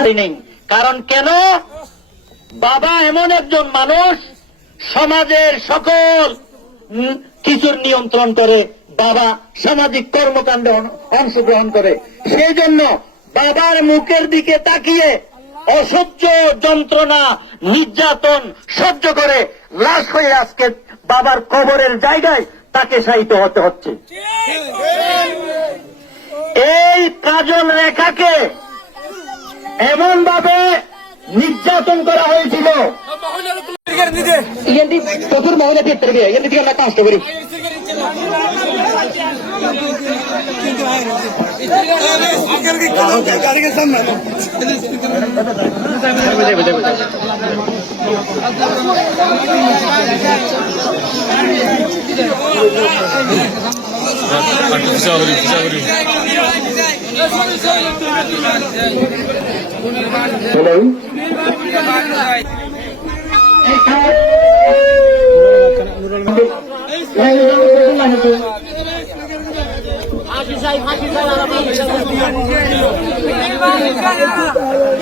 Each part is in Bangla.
অব্যাহতি নেই। কারণ কেন? বাবা এমন একজন মানুষ, সমাজের সকল কিছুর নিয়ন্ত্রণ করে, বাবা সামাজিক কর্মকাণ্ডে অংশগ্রহণ করে। সেই জন্য বাবার মুখের দিকে তাকিয়ে অসহ্য যন্ত্রণা নির্যাতন সহ্য করে লাশ হয়ে আজকে বাবার কবরের জায়গায় তাকে শায়িত হতে হচ্ছে। এই কাজল রেখাকে এমন ভাবে নির্যাতন করা হয়েছিল, প্রচুর মহিলা পেট থেকে আমরা কষ্ট করি।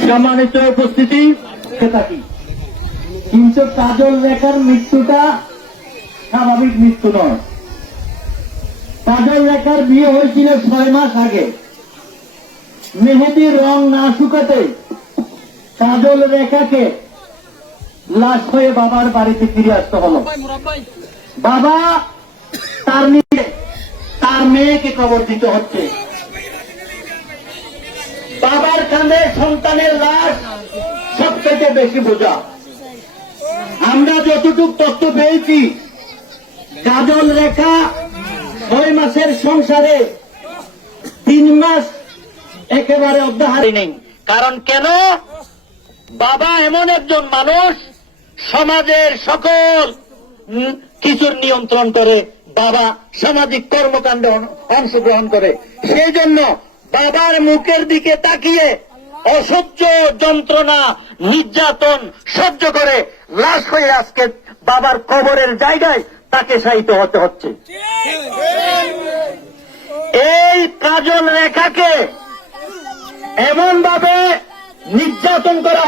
সম্মানিত উপস্থিতি, কিন্তু কাজল রেখার মৃত্যুটা স্বাভাবিক মৃত্যু নয়। কাজল রেখার বিয়ে হয়েছিল 6 মাস আগে। মেহেদির রং না শুকাতে কাজল রেখাকে লাশ হয়ে বাবার বাড়িতে ফিরে আসতে হলো। বাবা তার মেয়েকে কবর দিতে হচ্ছে। বাবার কাঁধে সন্তানের লাশ সবচেয়ে বেশি বোঝা। আমরা যতটুকু তথ্য পেয়েছি, কাজল রেখা 6 মাসের সংসারে 3 মাস একেবারে অব্যাহতি নেই। কারণ কেন? বাবা এমন একজন মানুষ, সমাজের সকল কিছুর নিয়ন্ত্রণ করে, বাবা সামাজিক কর্মকাণ্ডে অংশগ্রহণ করে। সেই জন্য বাবার মুখের দিকে তাকিয়ে অসহ্য যন্ত্রণা নির্যাতন সহ্য করে লাশ হয়ে আজকে বাবার কবরের জায়গায় তাকে শায়িত হতে হচ্ছে। এই কাজল রেখাকে এমন ভাবে নির্যাতন করা